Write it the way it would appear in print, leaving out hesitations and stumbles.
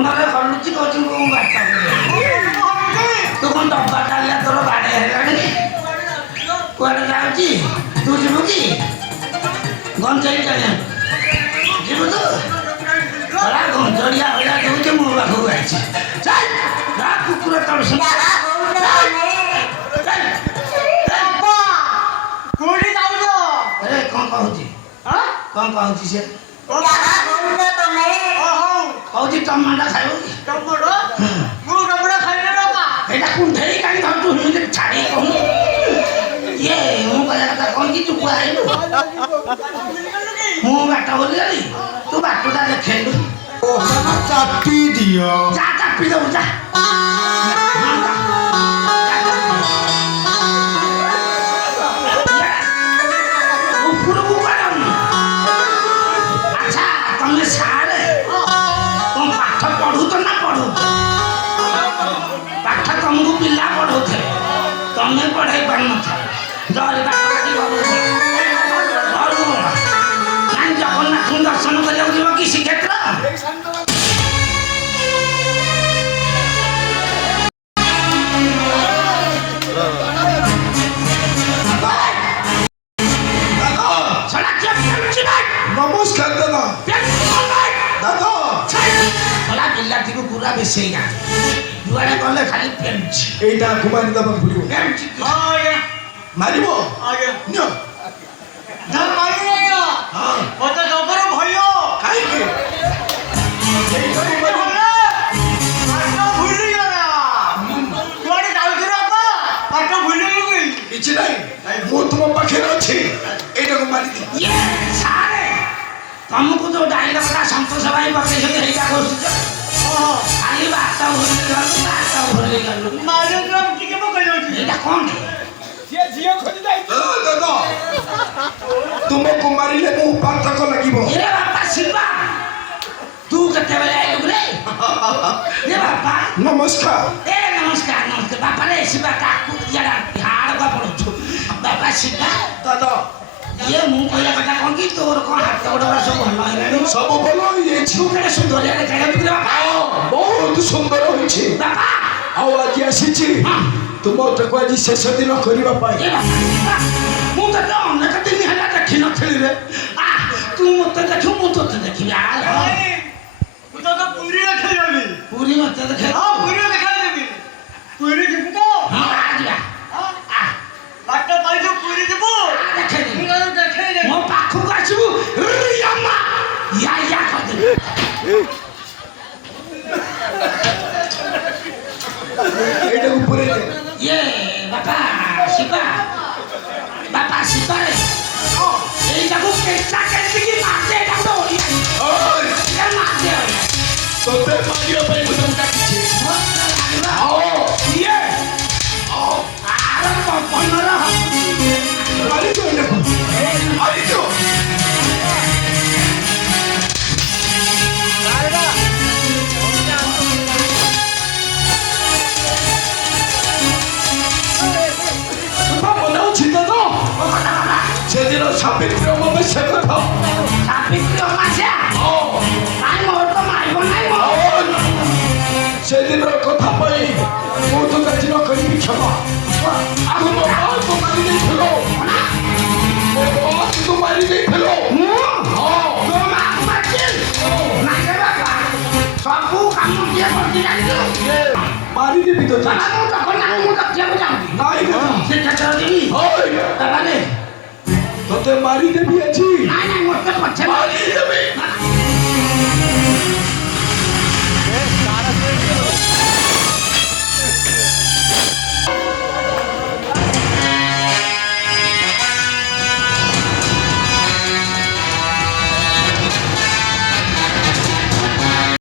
ମନରେ ହଲୁଛି କହୁଛି ମୁଁ ବାଟ ତୁ କଣ ଡବା ଚାଲିଲା ତୋର ବାଡ଼େ ହେଲାଣି କୁଆଡ଼େ ଯାଉଛି ତୁ ଯିବୁ କି ଗଞ୍ଜେଇ ଚାଲିବାକୁ ଯିବୁ ତୁ ଗଞ୍ଜଡ଼ିଆ ଭଳିଆ ଦେଉଛି ମୋ ପାଖକୁ ଆଇଛି କୁକୁର ତଳ କଣ କହୁଛି କଣ କହୁଛି ସେ କହୁଛି ଟମାଟୋ ଖାଇବ ଏଇଟା କୁଣ୍ଠେଇ କାହିଁ ଧରୁଛୁ ସେମିତି ଛାଡ଼ି କହୁନୁ ଇଏ ମୁଁ କହିବା କଥା କଣ କି ତୁ କୁହାଇଲୁ ମୁଁ ବାଟ ବୁଲିଗଲି ତୁ ବାଟଟା ଦେଖେଇଲୁ ଚାପି ଦିଅ ଯା ଚାପି ଦବୁ ଯା ଉପରକୁ ଗଲନି ଆଚ୍ଛା ତମେ ସାରେ କଣ ପାଠ ପଢୁଛ ନା ପଢୁଛ ପାଠ ତମକୁ ପିଲା ପଢଉଥିଲେ ତମେ ପଢେଇ ପାରୁନଥିଲ ଜରି ବାଟ କାଟି ଘରକୁ ବଳ ନାଇଁ ଜଗନ୍ନାଥଙ୍କୁ ଦର୍ଶନ କରିବାକୁ ଯିବ କି ଶ୍ରୀକ୍ଷେତ୍ର নমস্কার দাদা দাদা ପିଲାଟିକୁ ପୁରା ମିଶେଇ ନା ଯୁଆଡେ ଗଲେ ଖାଲି ପେମୁଛି এইটা কুমারী দেବାକୁ ପଡିବ ପେମୁଛି ମାରିବ ନିଅ କାହିଁକି এইটাକୁ ମାରିବ କିଛି ନାହିଁ ମୁଁ ତୁମ ପାଖରେ ଅଛି এইটাକୁ ମାରିଦି ସାରେ ତମକୁ ଯୋଉ ଡାଇଲଗଟା ସନ୍ତୋଷ ଭାଇ ପକେଇଛନ୍ତି ସେଇଟା କହୁଛ ଖାଲି ବାଟ ଭୁଲିଗଲୁ ଏଇଟା କଣ ଦାଦା ତୁମକୁ ମାରିଲେ ମୁଁ ପାଠକ ଲାଗିବ ଏ ବାପା ଶିବା ତୁ କେତେବେଳେ ଆଇଲୁ ରେ ଏ ବାପା ନମସ୍କାର ନମସ୍କାର ନମସ୍କାର ବାପା ରେ ଶିବା କାକୁ ଇଆଡା ହାଡ ପଡୁଛୁ ବାପା ଶିବା ଦାଦା ଇଏ ମୁଁ କହିବା କଥା କଣ କି ତୋର କଣ ହାତ ଗୋଡ ସବୁ ଭଲ ହେଲାଣି ସବୁ ଭଲ ହେଇଯାଇଛି ତୁ କେତେ ସୁନ୍ଦର ଦେଖାଯାଉଛୁ ବାପା ବହୁତ ସୁନ୍ଦର ହୋଇଛି ବାପା ଆଉ ଆଜି ଆସିଛି ତୁମଟାକୁ ଆଜି ଶେଷ ଦିନ କରିବା ପାଇଁ ମୁଁ ତତେ ଅନେକ ଦିନ ହେଲା ଦେଖିନଥିଲି ରେ ତୁ ମତେ ଦେଖିବୁ ମୁଁ ତତେ ଦେଖିବି ପୁରୀ ମତେ ଦେଖେ ପୁରୀ ଯିବୁ ତ ଯିବା ପୁରୀ ଯିବୁ ମୋ ପାଖକୁ ଆସିବୁ ୟା କରିଦେବି এইটাକୁ ପୁରେଇ ଦେ ଇଏ ବାପା ଶିବା ରେ এইଟାକୁ କେଞ୍ଚା କେଞ୍ଚିକି ମାରିଦେ ଏଇଟାକୁ ଓଳିଆ ମାରିଦେ ତୋତେ ମାରିବା ପାଇଁ ମୁଁ ତମକୁ ଡାକିଛି ଇଏ ଆର ପବନର ମାରିଦିଅ ଏଇଟାକୁ ମାରିଦିଅ সেদিন সাবিত্রী অমাবস্যা কথা সাবিত্রী অমাবস্যা নাই মোর তো মারিব নাই সেদিনর কথা পাই ମୁଁ ତ ଆଜି ନ କରିବି କ୍ଷମା ଆଗ ମୋ ମାଆକୁ ମାରି ଦେଇଥିଲ ମୋ ମାଆକୁ ମାରି ଦେଇଥିଲ ତୋ ମାଆକୁ ମାରିଛି ନାଇଁ ବାପା ସବୁ କାମ କିଏ କରିଛି ଜାଣିଛୁ ମାରିଦେବି ତ ମୁଁ ଜଗନ୍ନାଥଙ୍କୁ ଦେଖିବାକୁ ଚାହୁଁଛି ନାଇଁ ସେ କ୍ଷେତ୍ର ଯିବି ତାହେଲେ ତତେ ମାରିଦେବି ଆଜି ନାଇଁ ମତେ ପଛେ ମାରିଦେବି